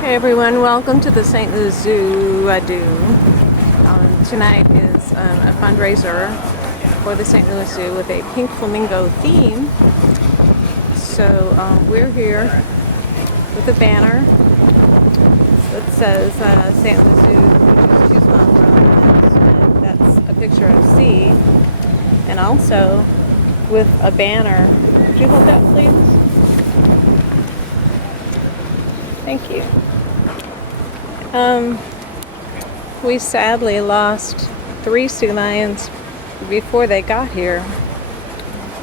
Hey everyone, welcome to the St. Louis Zoo. Tonight is a fundraiser for the St. Louis Zoo with a pink flamingo theme. So we're here with a banner that says St. Louis Zoo, which is 2 small worlds, and that's a picture of C. And also with a banner. Would you hold that, please? Thank you. We sadly lost 3 sea lions before they got here.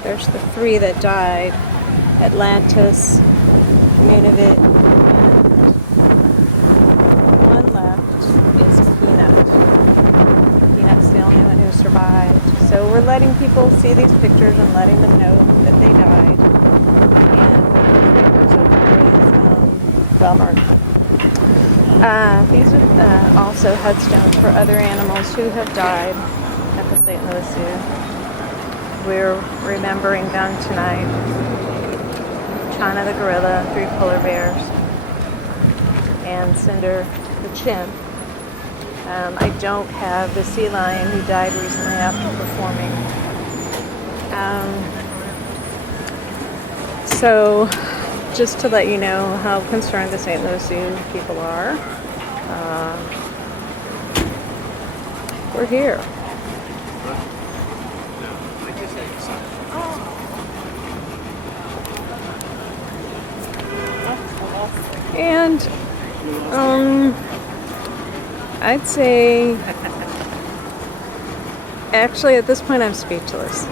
There's the 3 that died: Atlantis, Nunavut, and one left is Peanut. Peanut's the only one who survived. So we're letting people see these pictures and letting them know that they died. And we're so praised, bummer. These are also headstones for other animals who have died at the St. Louis Zoo. We're remembering them tonight. China the gorilla, 3 polar bears, and Cinder the chimp. I don't have the sea lion who died recently after performing. So just to let you know how concerned the St. Louis Zoo people are, we're here. And I'd say, actually at this point I'm speechless.